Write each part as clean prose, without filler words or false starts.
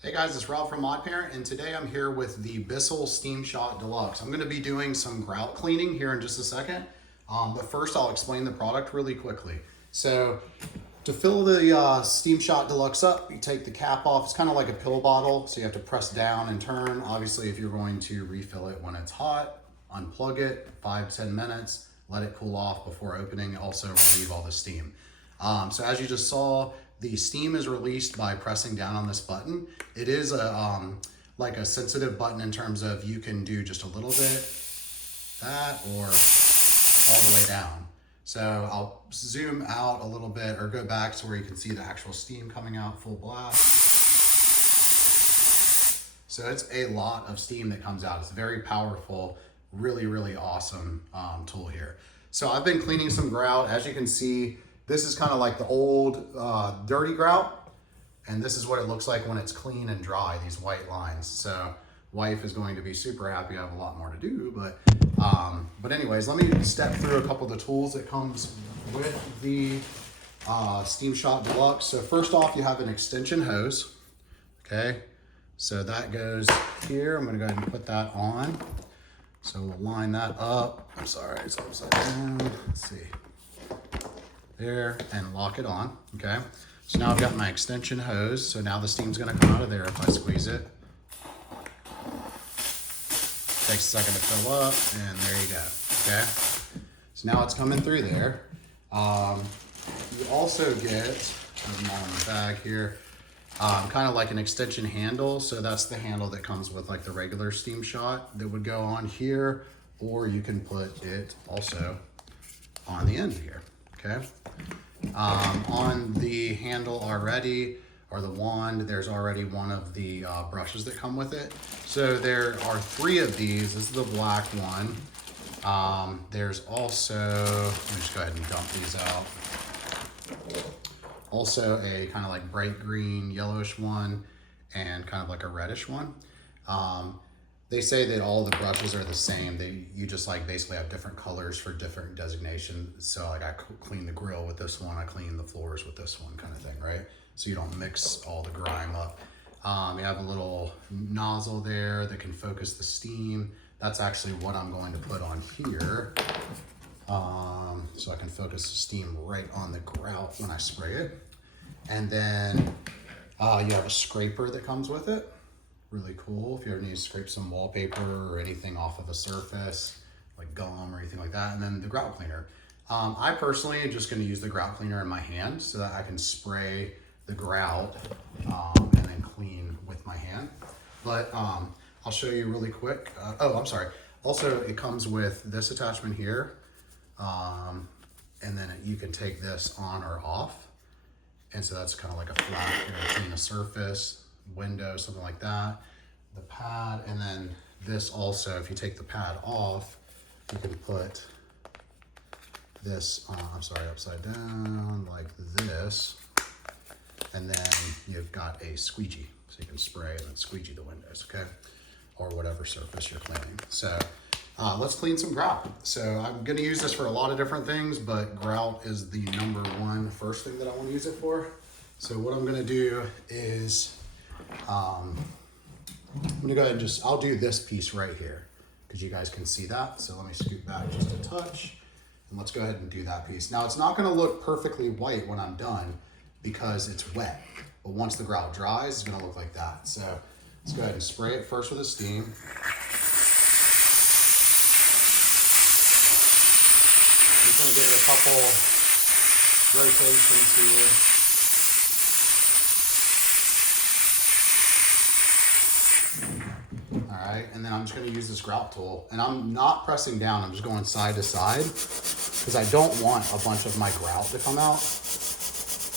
Hey guys, it's Rob from ModParent, and today I'm here with the BISSELL SteamShot Deluxe. I'm going to be doing some grout cleaning here in just a second, but first I'll explain the product really quickly. So to fill the SteamShot Deluxe up, you take the cap off. It's kind of like a pill bottle, so you have to press down and turn. Obviously, if you're going to refill it when it's hot, unplug it, 5-10 minutes, let it cool off before opening. Also relieve all the steam. So as you just saw, the steam is released by pressing down on this button. It is a like a sensitive button in terms of you can do just a little bit, that, or all the way down. So I'll zoom out a little bit or go back to where you can see the actual steam coming out full blast. So it's a lot of steam that comes out. It's very powerful, really awesome tool here. So I've been cleaning some grout. As you can see, this is kind of like the old dirty grout, and this is what it looks like when it's clean and dry, these white lines. So wife is going to be super happy. I have a lot more to do, but anyways, let me step through a couple of the tools that comes with the SteamShot Deluxe. So first off, you have an extension hose, okay? So that goes here. I'm gonna go ahead and put that on. So we'll line that up. I'm sorry, it's upside down. Let's see. There, and lock it on, okay? So now I've got my extension hose, so now the steam's gonna come out of there if I squeeze it. Takes a second to fill up, and there you go, okay? So now it's coming through there. You also get, put them all in the bag here, kind of like an extension handle. So that's the handle that comes with like the regular SteamShot that would go on here, or you can put it also on the end here, okay? On the handle already, or the wand, there's already one of the brushes that come with it. So there are 3 of these. This is the black one. There's also, let me just go ahead and dump these out. Also a kind of like bright green, yellowish one, and kind of like a reddish one. They say that all the brushes are the same. You just like basically have different colors for different designations. So like I clean the grill with this one, I clean the floors with this one, kind of thing, right? So you don't mix all the grime up. You have a little nozzle there that can focus the steam. That's actually what I'm going to put on here. So I can focus the steam right on the grout when I spray it. And then you have a scraper that comes with it. Really cool if you ever need to scrape some wallpaper or anything off of a surface, like gum or anything like that. And then the grout cleaner. I personally am just gonna use the grout cleaner in my hand so that I can spray the grout and then clean with my hand. But I'll show you really quick. Oh, I'm sorry. Also, it comes with this attachment here. And then you can take this on or off. And so that's kind of like a flap, clean a surface, window, something like that. The pad, and then this also, if you take the pad off, you can put this on, I'm sorry, upside down like this. And then you've got a squeegee, so you can spray and then squeegee the windows, okay? Or whatever surface you're cleaning. So let's clean some grout. So I'm gonna use this for a lot of different things, but grout is the #1 first thing that I wanna use it for. So what I'm gonna do is, I'm gonna go ahead and I'll do this piece right here because you guys can see that. So let me scoot back just a touch and let's go ahead and do that piece. Now it's not gonna look perfectly white when I'm done because it's wet, but once the grout dries, it's gonna look like that. So let's go ahead and spray it first with a steam. Just gonna give it a couple rotations here. All right, and then I'm just gonna use this grout tool, and I'm not pressing down, I'm just going side to side because I don't want a bunch of my grout to come out.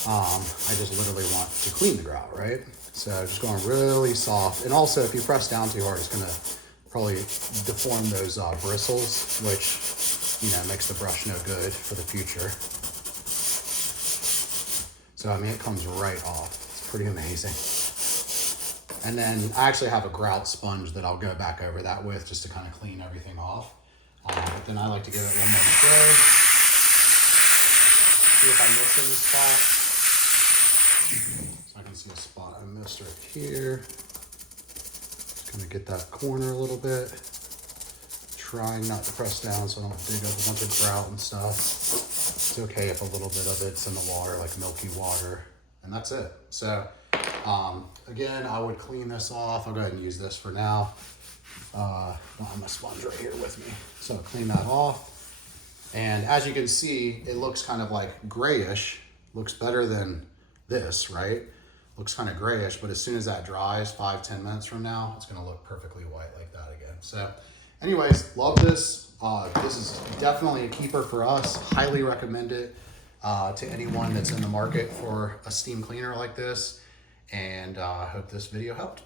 I just literally want to clean the grout, right? So just going really soft. And also if you press down too hard, it's gonna probably deform those bristles, which, you know, makes the brush no good for the future. So, I mean, it comes right off. It's pretty amazing. And then I actually have a grout sponge that I'll go back over that with just to kind of clean everything off. But then I like to give it one more spray. See if I miss any spots. So I can see a spot I missed right here. Just gonna get that corner a little bit. Trying not to press down so I don't dig up a bunch of grout and stuff. It's okay if a little bit of it's in the water, like milky water, and that's it. So again, I would clean this off. I'll go ahead and use this for now. I have my sponge right here with me. So clean that off. And as you can see, it looks kind of like grayish. Looks better than this, right? Looks kind of grayish, but as soon as that dries, 5-10 minutes from now, it's gonna look perfectly white like that again. So anyways, love this. This is definitely a keeper for us. Highly recommend it to anyone that's in the market for a steam cleaner like this. And I hope this video helped.